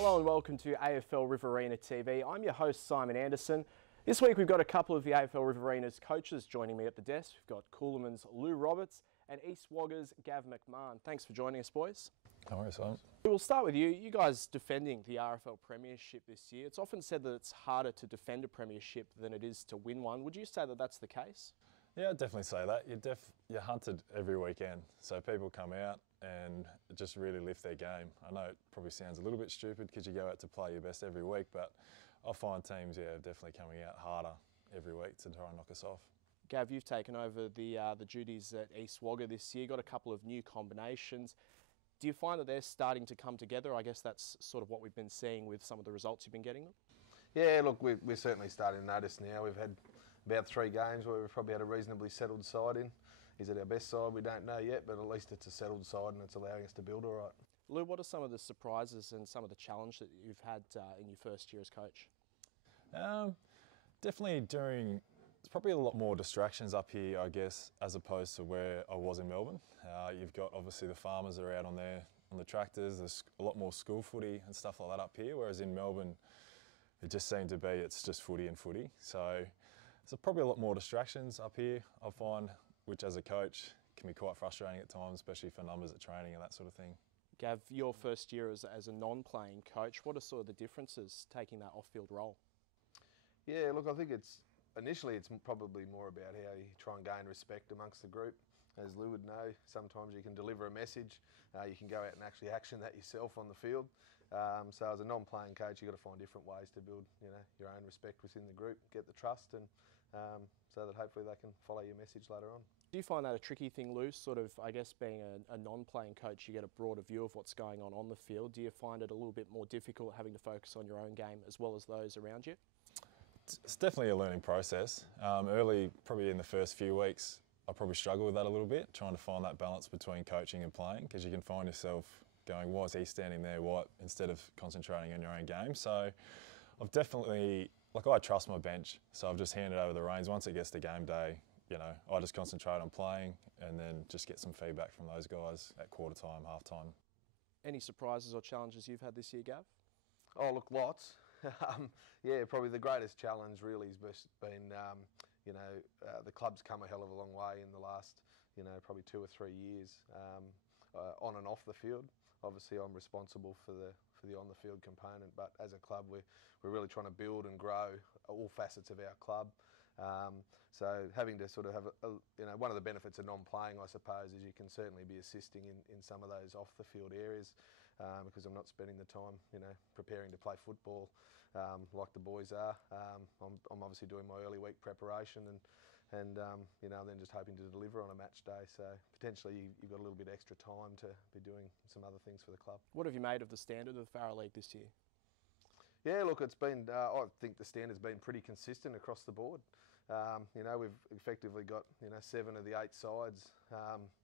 Hello and welcome to AFL Riverina TV. I'm your host Simon Anderson. This week we've got a couple of the AFL Riverina's coaches joining me at the desk. We've got Coolamon's Lew Roberts and East Wagga's Gavin McMahon. Thanks for joining us, boys. No worries, Simon. We'll start with you. You guys defending the RFL Premiership this year. It's often said that it's harder to defend a Premiership than it is to win one. Would you say that that's the case? Yeah, I'd definitely say that. You're hunted every weekend, so people come out and just really lift their game. I know it probably sounds a little bit stupid because you go out to play your best every week, but I find teams, definitely coming out harder every week to try and knock us off. Gav, you've taken over the duties at East Wagga this year. Got a couple of new combinations. Do you find that they're starting to come together? I guess that's sort of what we've been seeing with some of the results you've been getting them. Yeah, look, we're certainly starting to notice now. We've had about 3 games where we've probably had a reasonably settled side in. Is it our best side? We don't know yet, but at least it's a settled side and it's allowing us to build all right. Lew, what are some of the surprises and some of the challenge that you've had in your first year as coach? Definitely there's probably a lot more distractions up here, I guess, as opposed to where I was in Melbourne. You've got obviously the farmers are out on the tractors. There's a lot more school footy and stuff like that up here, whereas in Melbourne, it just seemed to be it's just footy and footy. So there's probably a lot more distractions up here, I find, which as a coach can be quite frustrating at times, especially for numbers at training and that sort of thing. Gav, your first year as a non-playing coach, what are sort of the differences taking that off-field role? Yeah, look, I think initially it's probably more about how you try and gain respect amongst the group. As Lew would know, sometimes you can deliver a message, you can go out and actually action that yourself on the field. So as a non-playing coach, you've got to find different ways to build your own respect within the group, get the trust, and so that hopefully they can follow your message later on. Do you find that a tricky thing, Lew? Sort of, I guess, being a non-playing coach, you get a broader view of what's going on the field. Do you find it a little bit more difficult having to focus on your own game as well as those around you? It's definitely a learning process. Early, probably in the first few weeks, I probably struggle with that a little bit, trying to find that balance between coaching and playing, because you can find yourself going, why is he standing there, what, instead of concentrating on your own game. So I've definitely, I trust my bench, so I've just handed over the reins. Once it gets to game day, I just concentrate on playing and then just get some feedback from those guys at quarter time, half time. Any surprises or challenges you've had this year, Gav? Oh, look, lots. Yeah, probably the greatest challenge really has been, the club's come a hell of a long way in the last, probably 2 or 3 years on and off the field. Obviously, I'm responsible for the on-the-field component, but as a club, we're really trying to build and grow all facets of our club. So having to sort of have one of the benefits of non-playing, I suppose, is you can certainly be assisting in some of those off-the-field areas because I'm not spending the time, preparing to play football like the boys are. I'm obviously doing my early week preparation and then just hoping to deliver on a match day. So potentially you've got a little bit extra time to be doing some other things for the club. What have you made of the standard of the Farrell League this year? Yeah, look, it's been, I think the standard's been pretty consistent across the board. We've effectively got, 7 of the 8 sides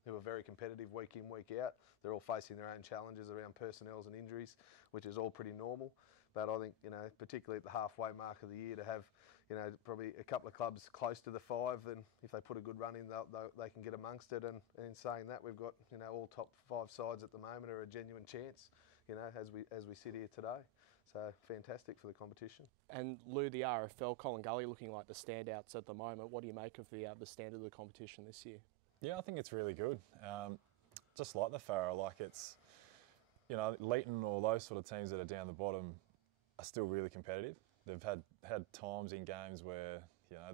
who are very competitive week in, week out. They're all facing their own challenges around personnels and injuries, which is all pretty normal. But I think, particularly at the halfway mark of the year, to have, probably a couple of clubs close to the 5, then if they put a good run in, they can get amongst it. And in saying that, we've got, all top 5 sides at the moment are a genuine chance, as we sit here today. So fantastic for the competition. And Lew, the RFL, Koolangal looking like the standouts at the moment. What do you make of the standard of the competition this year? Yeah, I think it's really good. Just like the Farrell, it's, Leighton or those sort of teams that are down the bottom are still really competitive. They've had times in games where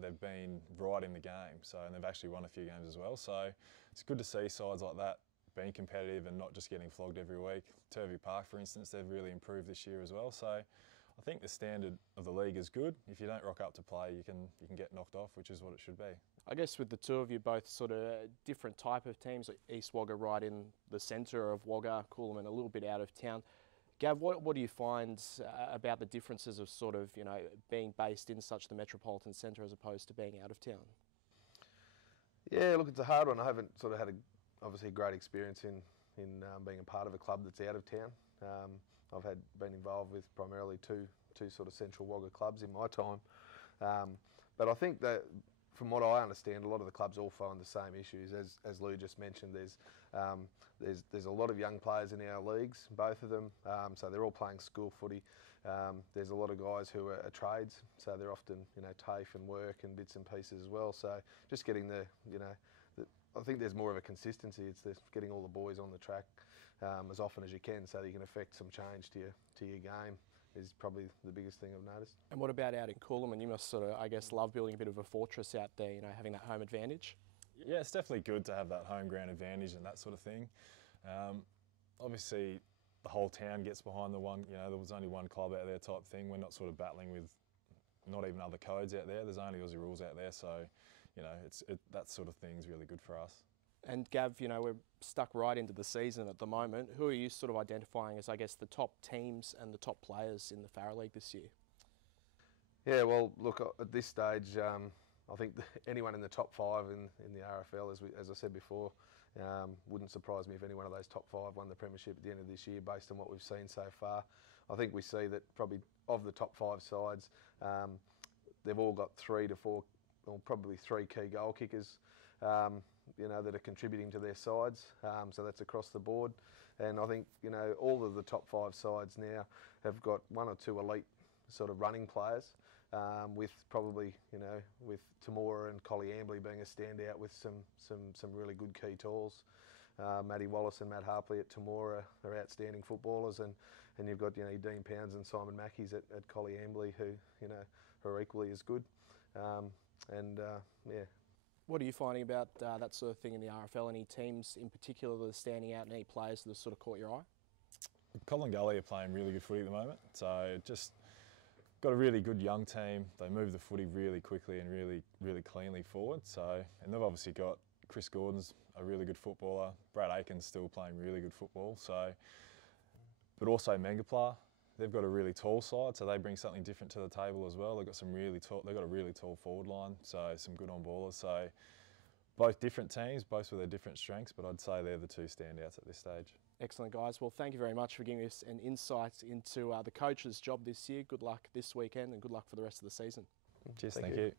they've been right in the game, and they've actually won a few games as well. So it's good to see sides like that being competitive and not just getting flogged every week. Turvey Park, for instance, they've really improved this year as well. So I think the standard of the league is good. If you don't rock up to play, you can get knocked off, which is what it should be. I guess with the two of you both sort of different type of teams, like East Wagga right in the centre of Wagga-Kooringal, a little bit out of town. Gav, what do you find about the differences of sort of, being based in such the metropolitan centre as opposed to being out of town? Yeah, look, it's a hard one. I haven't sort of had obviously a great experience in being a part of a club that's out of town. I've been involved with primarily two sort of central Wagga clubs in my time. But I think that from what I understand, a lot of the clubs all find the same issues. As Lew just mentioned, there's a lot of young players in our leagues, both of them, so they're all playing school footy. There's a lot of guys who are trades, so they're often, you know, TAFE and work and bits and pieces as well. So just getting I think there's more of a consistency. It's getting all the boys on the track as often as you can, so that you can affect some change to your game is probably the biggest thing I've noticed. And what about out in Coolamon? You must sort of, I guess, love building a bit of a fortress out there, you know, having that home advantage. Yeah, it's definitely good to have that home ground advantage and that sort of thing. Obviously, the whole town gets behind the one, you know, there was only one club out there type thing. We're not sort of battling with not even other codes out there. There's only Aussie rules out there, so, you know, that sort of thing is really good for us. And Gav, you know, we're stuck right into the season at the moment. Who are you sort of identifying as, I guess, the top teams and the top players in the Farrer League this year? Yeah, well, look, at this stage, I think anyone in the top 5 in the RFL, as I said before, wouldn't surprise me if any one of those top 5 won the premiership at the end of this year based on what we've seen so far. I think we see that probably of the top 5 sides, they've all got 3 to 4, or probably 3 key goal kickers, you know, that are contributing to their sides. So that's across the board. And I think, you know, all of the top 5 sides now have got 1 or 2 elite sort of running players, with probably, you know, with Temora and Colliambly being a standout with some really good key tools. Matty Wallace and Matt Harpley at Temora are outstanding footballers, and you've got, you know, Dean Pounds and Simon Mackeys at Colliambly who, you know, are equally as good. Yeah. What are you finding about that sort of thing in the RFL? Any teams in particular that are standing out, and any players that have sort of caught your eye? Colin Gully are playing really good footy at the moment, so just got a really good young team. They move the footy really quickly and really cleanly forward. So, and they've obviously got Chris Gordon's a really good footballer. Brad Aiken's still playing really good football. So, but also Mengapla, they've got a really tall side, so they bring something different to the table as well. They've got some really tall. They've got a really tall forward line, so some good on ballers. So, both different teams, both with their different strengths, but I'd say they're the 2 standouts at this stage. Excellent, guys. Well, thank you very much for giving us an insight into the coach's job this year. Good luck this weekend and good luck for the rest of the season. Cheers, Thank you.